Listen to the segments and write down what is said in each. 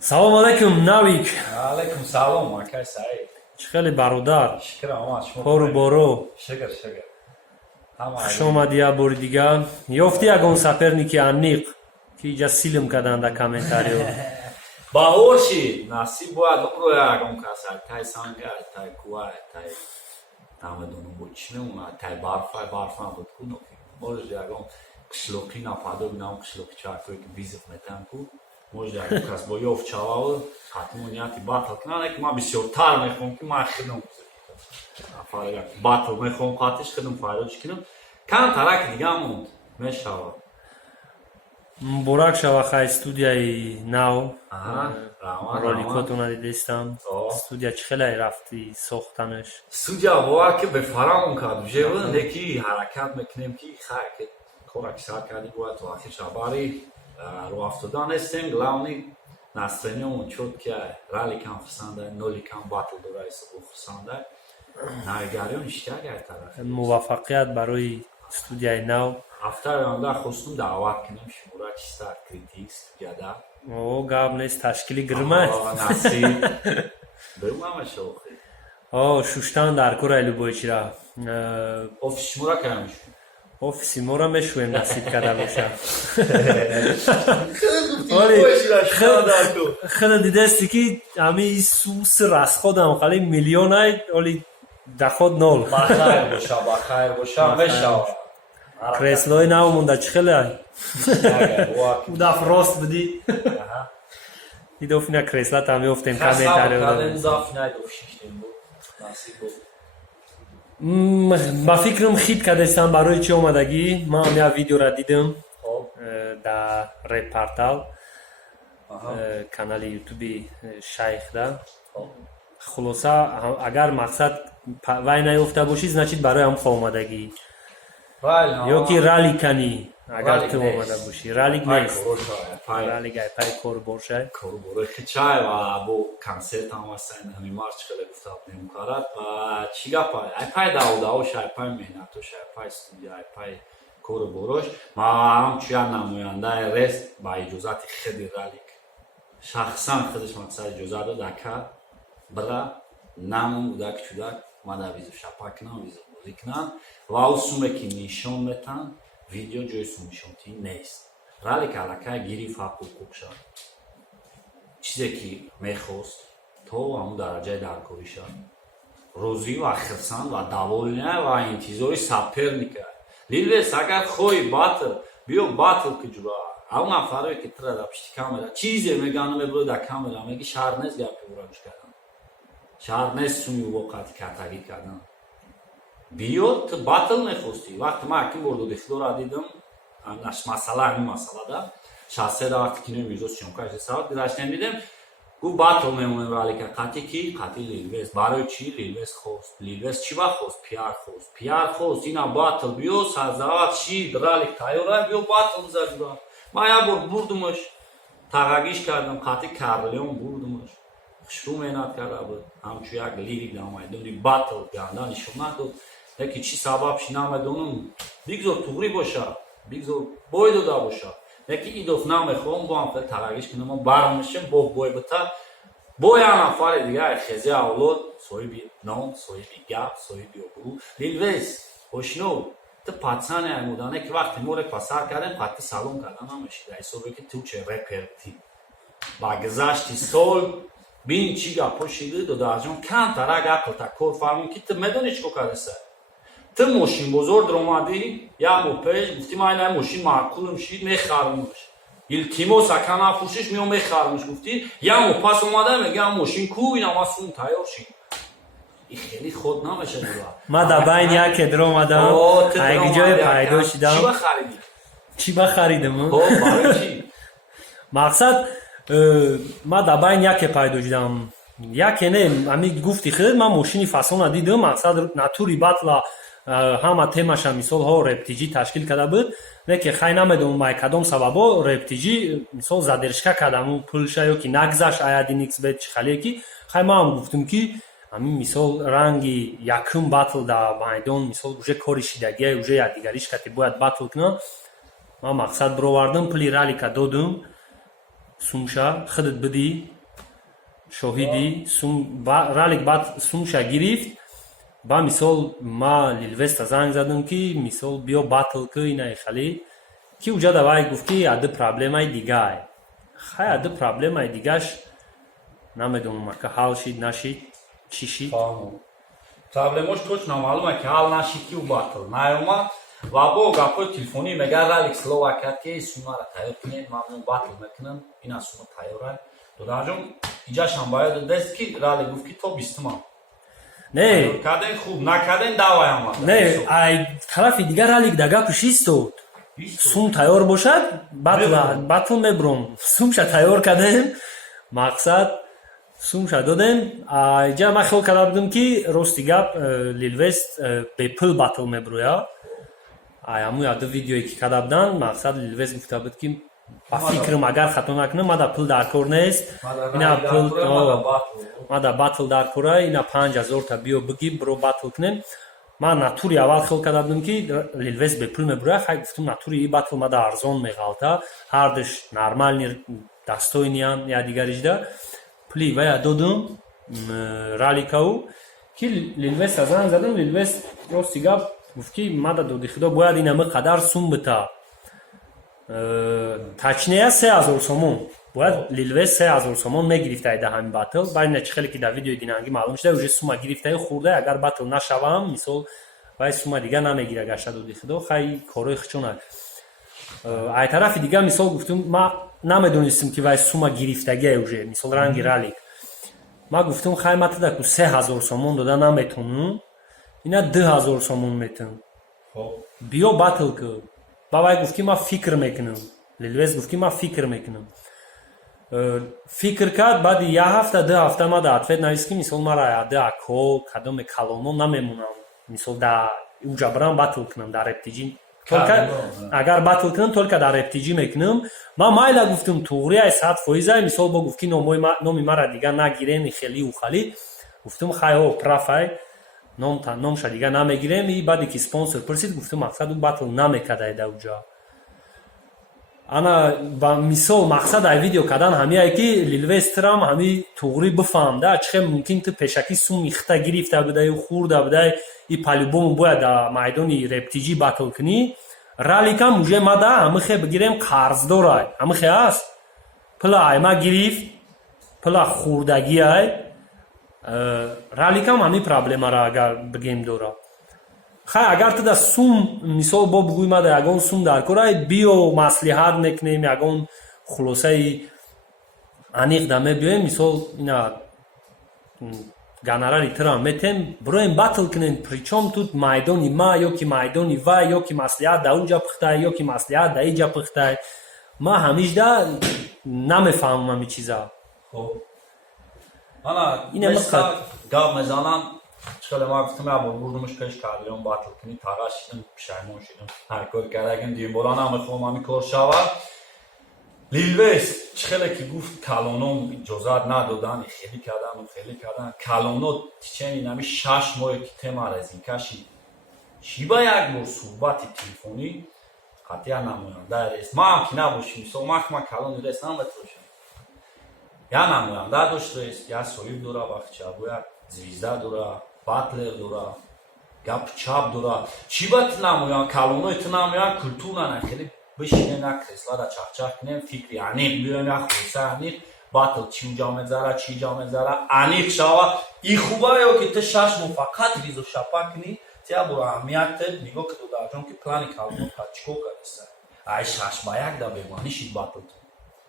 Салом алейкум, Навик. Алейкум салом, акай Саид. Чхели бародар. Шукр, ама шумо. Хору боро. Шукр. Хуш омадия бори дигар. Ёфти ягон саперники аниқ ки иҷа силм карданд дар комментариҳо. Баҳор шид, насиб бояд умро ягон кас, тай санга, тай кува, тай намедонам бо чӣ мемонад, тай барфа буд ку ноки. Може ягон қишлоқӣ нападо бинам қишлоқи чакое ки бизиф метан ку. Може ягон кас бо ёф чавал, ҳатмо нияти батл кунад, ки ман бисёртар мехоҳам ки ман хидам батл мехоҳам қатиш хидам пайдош кунам. Камтарак дига монд мешавад. Муборак шава хай студияи нав. Роликотуна дидистам. Студия чӣ хеле рафти сохтанаш? Студия бовар ки бефарамон кард жева, неки ҳаракат мекунем ки хай ки кораки сар карди бояд то ахир шабари роҳ афтода нестем, главни настроениямон чот ки раликам хусанда, ноликам батл дора ҳисоб хусанда. Навигариён иштиак ай тараф. Муваффақият барои студияи нав. Ҳафтаи оянда хостум даъват кунем шуморо чиста критик студияда. О, гап нест ташкили гирмад. Насиб. Бемамаша охир. О, шуштан дар кора любойчира. Офис шуморо кам мешуем. Офиси моро мешуем насиб карда боша. хеле дидасти ки ами сус расходам хали миллион ай оли даход нол. Бахайр боша мешава. Креслои нав монда чӣ хеле ай? Удаф рост будӣ. Идофина креслата меофтем комментариҳо. ба фикрам хит кардастам барои чӣ омадагӣ. Ман ҳам як видеоро дидам дар репортал канали ютуби шайхда. Хулоса агар мақсад вай наёфта бошӣ значит барои ҳам хоҳ омадагӣ. Ё ки ралли канӣ агар ту омада бошӣ. Раллик нест. Раллик ай пай кор бошад. Кор бораи хичай ва бо консерт ҳам ҳастан ҳамин марч хеле гуфтаб мекарад ва чӣ гап ай пай давдаош ай пай меҳнатош ай пай студия ай пай кору борош ма ҳамчун як намояндаи рест ба иҷозати хеди раллик шахсан худаш мақсад иҷоза дод ака бира намон будак чудак мада визу шапа кунам визу бозӣ кунам ва ӯ суме ки нишон метан видео ҷои сумнишонтӣ нест. Раллик аллакай гирифт ҳаққу ҳуқуқ шад. Чизе ки мехост то ҳамун дараҷаи даркорӣ шад. Розӣ ва хирсанд ва даволия ва интизори саперника. Лилвес агар хоҳӣ батл биё батл ки ҷура. Ҳамун нафаре ки тира дар пишти камера чизе мегану мебуро дар камера меги шаҳр нест гапи уранш кардан. Шаҳр нест суми воқеати катагӣ кардан. Биё ту батл мехостӣ. Вақте ман якин бор додихлора дидам масъала ҳамин масъалада 60 вақти кинои Мирзо Сиёмкаш сават гузаштем дидем гуфт батл мемонем раллика қатӣ ки қатӣ Лилвес барои чӣ Лилвес хост Лилвес чӣ вақт хост пиар хост ина батл биё сарзават шид раллик тайёра биё батл бизаҷура ман як бор бурдумаш тағагиш кардам қатӣ Карлеон бурдумаш хушбу меҳнат карда буд ҳамчун як лирик дар майдони батл ганда нишон надод яки чӣ сабабши намедонам бигзор туғри бошад бигзор бой дода бошад яки идоф намехоҳам бо ҳам тағагиш кунам бармешем бо бой бита бо як нафари дигари хези авлод соҳиби ном соҳиби гап соҳиби обрӯ Лилвес ошно ту пацани аймудане ки вақте море пасар кардем қатӣ салом карда намешида ҳисобе ки ту че реперти ба гузашти сол бин чӣ гапҳо шиди додарҷон камтарак ақлта кор фармон ки ту медонӣ чӣ кор кардаста ту мошинбозор даромадӣ як моҳ пеш гуфтӣ ман ина мошин маъқулам шид мехармонаш илтимос ака нафурӯшиш меом мехармонаш гуфтӣ як моҳ пас омада мегӯям мошин ку ина ман сум тайёр шид и хеле ход намешад ман дар байни яке дро омадам як ҷое пайдо шидам чӣ ба харидам мақсад ман дар байни яке пайдо шидам яке не ами гуфти хеле ман мошини фасона дидам мақсад натури батла ҳама темаша мисолҳо рептиҷӣ ташкил карда буд леки хай намедонам ба кадом сабабо рептиҷӣ мисол задержка кардам пулша ё ки нагзашт ай1 xbet чӣ хале ки хай ман ҳам гуфтам ки ҳамин мисол ранги якум батл дар майдон мисол уже кори шидагия уже якдигариш кати бояд батл кунам ман мақсад бировардам пули раллика додам сумша худат бидӣ шоҳидӣ ралик баъд сумша гирифт ба мисол ма лилвеста занг задам ки мисол биё батл ки инаи хали ки уҷа давай гуфт ки ади проблемаи дигае хай ади проблемаи дигаш намедонам ака ҳал шид нашид чӣ шид проблемош точно маълуме ки ҳал нашид ки ӯ батл наёмад ва бо гапҳои телефонӣ мегӯяд ралик слова кард ки сумаро тайёр кунед ман батл мекунам ина сума тайёрай додарҷон иҷашам ба ёд додааст ки ралик гуфт ки то бистума не кардем хуб накардем даваямад не ай тарафи дигар ралик да гапиш истод сум тайёр бошад батл мебуром сумша тайёр кардем мақсад сумша додем иҷа ман хел карда будам ки рости гап лилвест бепул батл мебуроя ҳамун яду видеое ки карда буданд мақсад лилвест гуфта буд ки ба фикрам агар хато накунам мада пул дар кор нест мада батл дар кора ина 5000 та биё бигиб биро батл кунем ман натури аввал хел карда будам ки лилвест бепул мебуроя хай гуфтам натури и батл мада арзон меғалта ҳардуш нормальни дастойниам я дигарижда пули вая додам раликаву ки лилвеста занг задам лилвест рости гап гуфт ки мада доди худо бояд инами қадар сум бита тачнея 3000 сомон бояд лилвест 3000 сомон мегирифтаи да ҳамин батл барина чи хеле ки дар видеои динанги маълум шуда уже сума гирифтаи хурда агар батл нашавам мисол вай сума дига намегира гашта доди худо хай корои хичонак ай тарафи дига мисол гуфтум ма намедонистам ки вай сума гирифтагие уже мисол ранги ралик ма гуфтум хай ма тадаку 3000 сомон дода наметонам ина 2000 сомон метонам биё батл ки ба вай гуфт ки ма фикр мекунам лилвест гуфт ки ма фикр мекунам фикр кард баъди 1 ҳафта 2 ҳафта ма да ответ навист ки мисол мара яде акҳо кадоме калоно намемонам мисол да уҷа барам батл кунам дар рептиҷи агар батл кунам толка дар рептиҷи мекунам ма майла гуфтам туғрияи 100% мисол бо гуфт ки номи мара дига нагирем хели ухали гуфтам хайо прафай номша дига намегирем и баъде ки спонсор пурсид гуфтам мақсад ӯ батл намекардай да уҷа ана ба мисол мақсад ай видео кардан ҳамие ки лилвестрам ҳами туғри бифаҳмда чӣ хел мумкин ту пешакӣ сум ихта гирифта будаи хурда будаи и по-любому бояд дар майдони рептиҷӣ батл кунӣ раликам уже мада ҳамихе бигирем қарздорай ҳамихе аст пула айма гирифт пула хурдагиай раликам ҳамин проблемара агар бигем дора хай агар туда сум мисол бо бугӯй мада ягон сум дар корай биё маслиҳат мекунем ягон хулосаи аниқ да мебиёем мисол ина гонорари тирам метем бироем батл кунем причём тут майдони ма ё ки майдони вай ё ки маслиҳат да унҷа пухтай ё ки маслиҳат да иҷа пухтай ма ҳамишда намефаҳмам ҳамин чиза гап мезанам чхеле ма гуфтам я бо бурдамш пеш кардиём батл кунӣ таға шидам пишаймон шидам ҳар кор кардагим димбора намехоҳам ҳамин кор шавад лилвест чхеле ки гуфт калоном иҷозат надодан хелӣ кардан калоно тичени нами 6 моҳе ки тема резинкаши чӣ ба як бор суҳбати телефонӣ қатъиян намоянда рест маам ки набошим мисол ман калони рест наметрошам я намоянда дошт рест я соҳиб дора вақтча бояд звизда дора батлер дора гап чап дора чӣ ба ту намоян калонои ту намоян культурана хеле бишинем як креслада чахчах кунем фикри аниқ биёрем як хулоса аниқ батл чӣ уҷа мегзара чӣ ҷа мегзара аниқ шава и хуба ё ки ту 6 моҳ фақат ризу шапа кунӣ тя буро аҳамияте нигоҳ ки додарҷон ки плани калонот ка чӣ кор кардиста ай 6 ба 1 да бемаънӣ шид батл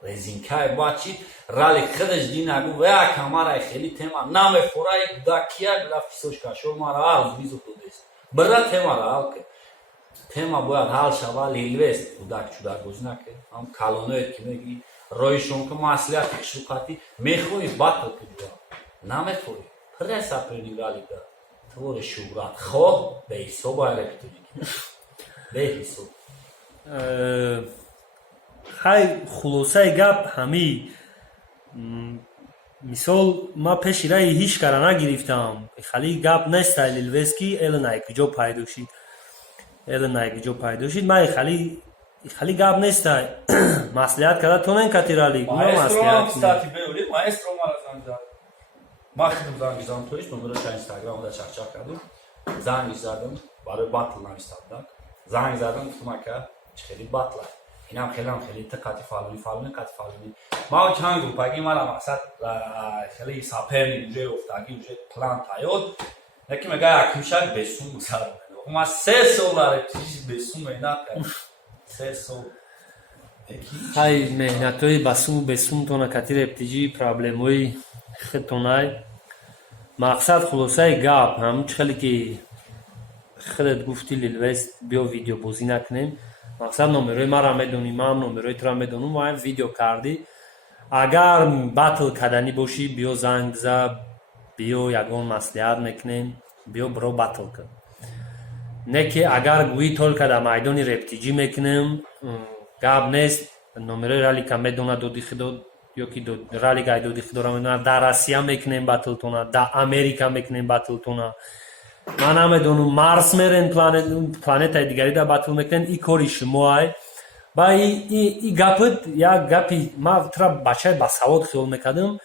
резинкаи бачи ралик худаш динагу вая камараи хели тема намефораи дакия графисош кашор мара ал ризу додест бира темара ҳал кер тема бояд ҳал шава лилвест кӯдак чӯдак бозӣ накер ҳам калоноет ки меги роишон ки маслиҳати хишуқатӣ мехоҳӣ батл кунӣ намехоҳӣ преса пирни ралика твори шӯҳрат хоҳ беҳисобай ректори беҳисоб хай хулосаи гап ҳамӣ мисол ма пеши раи ҳиш кара нагирифтам хали гап нестай лилвест ки эленай куҷо пайдо шид ман хали خالی گاب نیست مسئولیت کرده تو نکاتیرالی маэстро кстати беёред маэстро мара занг зад ман худам занг задам тоиш номерош инстаграм да чақчақ кардам занг задам барои батл навистадам занг задам гуфтам ака чӣ хели батла инам хели ти қати фалони ман чанд группаги мара мақсад хели саперник уже уфтаги уже план тайёр яки мега якумшак бесум сар ман 3 сол репетитсия бесум меҳнат кардам 3 сол ҳай меҳнатҳои бесумтона кати рептиҷии проблемҳои худтонай мақсад хулосаи гап ҳамун чӣ хеле ки худат гуфти лилвест биё видеобозӣ накунем мақсад номерои маро медонӣ ман номерои туро медонам ва видео кардӣ агар батл карданӣ бошӣ биё занг биза биё ягон маслиҳат мекунем биё биро батл кун не ки агар гӯӣ толка дар майдони рептиҷӣ мекунем гап нест номерои ралика медонад доди худо ё ки ралика доди худоро медонад дар россия мекунем батлтона дар америка мекунем батлтона ман намедонам марс мерем планетаи дигари дар батл мекунем и кори шумоай ба и гапит як гапи ман тура бачаи басавод хиёл мекардам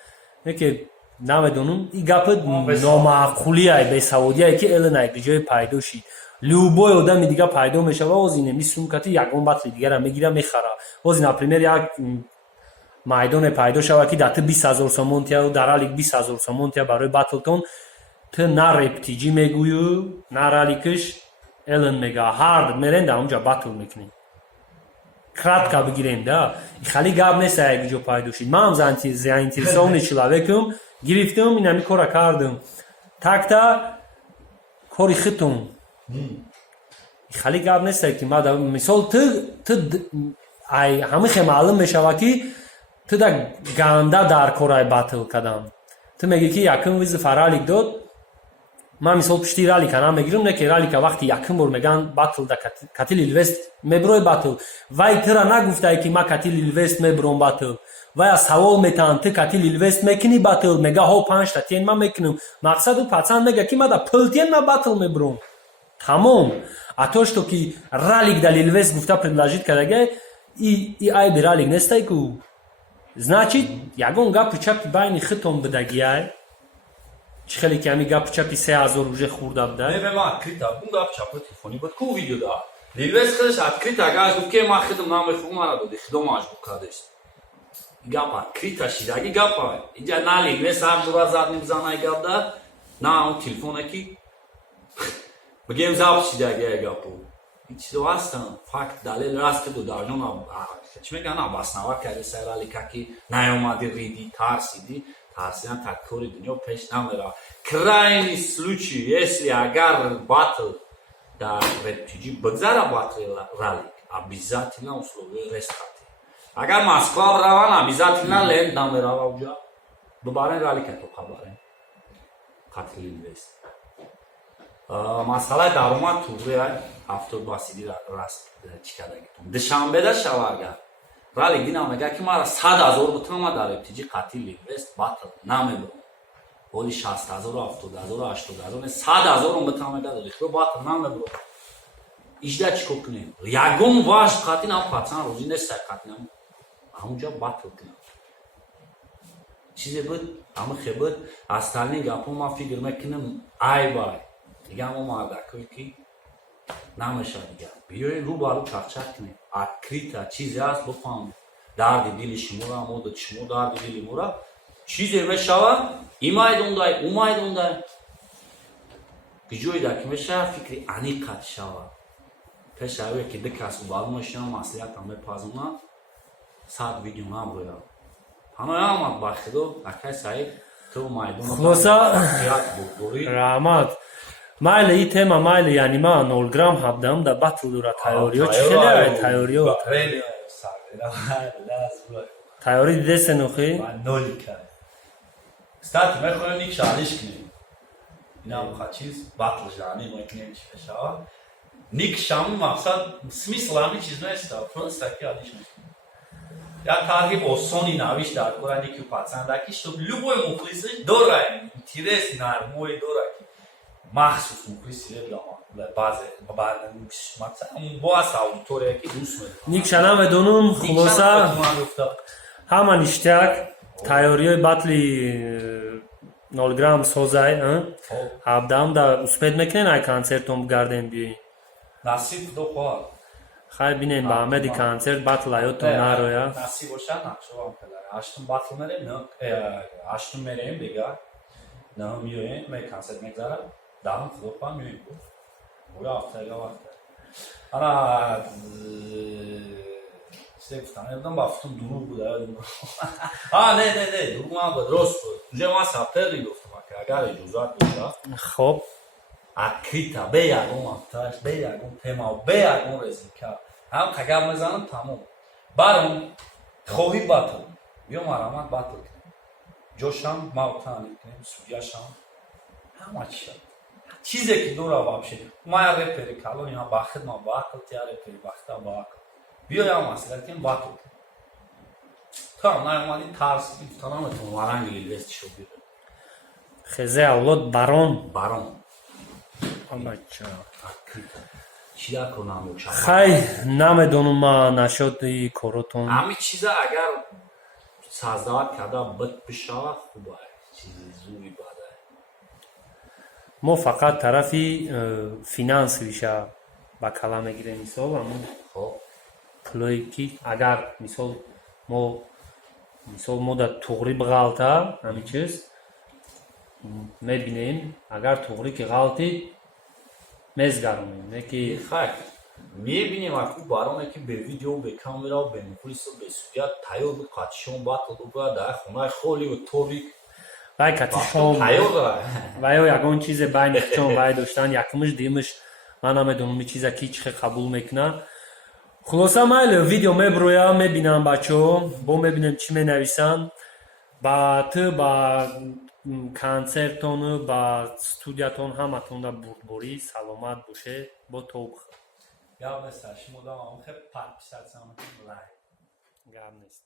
не ки намедонам и гапит номаъқулияй бесаводияе ки элен ҷои пайдо шид любой одами дига пайдо мешава озине мислум кати ягон батли дигара мегира мехара ози например як майдоне пайдо шава ки дар ту 20,000 сомон тия дар алик 20,000 сомон тия барои батлтон ту на рептиҷӣ мегӯю на раликиш элен мега ҳард мерен дар онҷа батл мекунем кратка бигирем да хали гап нест як ҷо пайдо шид ман заинтересованный человекам гирифтам инами кора кардам такта кори худтон хали гап нест ки мисол ту ҳамихе маълум мешава ки ту да ганда дар кораи батл кардам ту меги ки якум визифа ралик дод ман мисол пишти ралика намегирам не ки ралика вақти якум бор меган батл да кати лилвест мебирои батл вай тура нагуфтае ки ман кати лилвест мебиром батл вай аз савол метаҳам ту кати лилвест мекунӣ батл мега ҳо 5 тиен ман мекунам мақсаду пацанд мега ки ман да пултиен ман батл мебиром тамом а то что ки ралик да лилвест гуфта предложит кардагай и айби ралик нестай ку значит ягон гапи чапи байни худтон бидагиай чӣ хеле ки ҳамин гапи чапи 3000 уже хурда будай ман открита бун гап чапи телефони буд ку видео да лилвест худаш открита гаш гуфт ки ман худам намехоҳам мара доди худо маҷбур кардеш гап открита шидаги гапа инҷа на лилвест ҳар дура зад мебизанай гап да на он телефоне ки бигем забт шидаги гапу чизо ҳастан факт далел раст ки дударҷона чӣ мегӯянд абаснава карди сайралика ки наёмади риди тарсиди тарсидан так кори дунё пеш намера крайний случай если агар батл дар рептиҷӣ бигзара батли ралик обязательно условия рестати агар москва раван обязательно лент намерава уҷа бибарен ралика то қабарен қатли лилвест масъалаи даромад туғрия ҳафтод басиди раст чӣ кардагитон душанбеда шава агар ралик дина мега ки мара 100,000 бутама дар рептиҷӣ қатли лилвест батл намебирам боли 60,000 70,000 80,000 100,000 бутама мега дохило батл намебирам ижда чӣ кор кунем ягон ваш қатӣ нам пацан рӯзӣ нестай қатӣ нам ҳамунҷа батл кунам чизе буд ҳамихе буд остальни гапҳо ман фикр мекунам ай бай дига мо мардакое ки намешавад дига биёед рӯбарӯ чақчақ кунем открита чизе аст бифаҳмем дарди дили шуморо мо доди шумо дарди дили мора чизе мешавад и майдондай у майдондай биҷоида ки мешавад фикри аниқат шавад пеш аве ки ду кас рӯбарӯ мешаванд маслиҳатам мепазонанд 100 видео наброяд ҳаноямад ба худо акай саид ту майдон хулоса раҳмат майли и тема майли яъни ман 0 грамм ҳабдам да батл дура тайёриё чӣ хеле тайёриё тайёрӣ дидест нохи кстати мехоҳем ник шаҳриш кунем инам ха чиз батл жани мекунем чӣ мешавад ник шам мақсад смисл ҳамин чиз нест просто ки адиш мекунем як тарҳи осони навиш дар кора ники пацандаки чтоб любой мухлисиш дора интерес нармои дора махсус мухлисиреб баъзе масалан бо аст аудитория ки дӯст медорад Никша намедонум хулоса ҳама ништяк тайёриёи батли 0 грамм созай ҳабдаҳамда успед мекунен ай консертон бигарден биёин насиб худо хоҳад хай бинем ба амеди консерт батл аётон нароя насиб бошад нақшавам педар ҳаштум батл мерем ҳаштум мерем дигар наҳум миёем ме консерт мегзарад даҳум худо хоҳад миёем бура ҳафтаga вақта ана чизе гуфтам ёдам бафтум дурӯғ буда не дурӯғ набуд рост буд ҷа ман саптери гуфтам агар иҷозат бошад хоб открита бе ягон вақташ бе ягон тема бе ягон резинка ҳамқа гап мезанам тамом баром хоҳӣ батл биё марамат батл кунем ҷошам мавтаънид кунем судяшам ҳама чиша чизе ки дора вообще мая репери калон я бахид ма бақл тя репери бахта бақл биё я масъала кунем батл кунем то ҳам наомадӣ тарсидӣ гуфта наметавонам варанги лилвестишо бирем хезе авлод барон хай намедонум ман нашоди коротон ҳами чиза агар саздават карда бит бишавад хуб чизи зури бада мо фақат тарафи финансовиша ба кала мегирем мисол амн пулое ки агар мисол мо дар туғри биғалта ҳами чиз мебинем агар туғри ки ғалтид мезгаронем неки хай мебинем аку бароне ки бе видео бе камера бе мухлисо бе судя тайёр буд қатишон батл букарад дар хонаи холиу торик вай қатишон тайёр дорад вай ягон чизе байни хичон вай доштан якумш дуюмш ман намедонам ин чиза ки чихе қабул мекунад хулоса майли видео мебироям мебинам бачаҳо бо мебинем чӣ менависанд ба ту ба консертону ба студиятон ҳаматонда бурдборӣ саломат боше бо тоб гап нест шумо дам хе подписатсия гап нест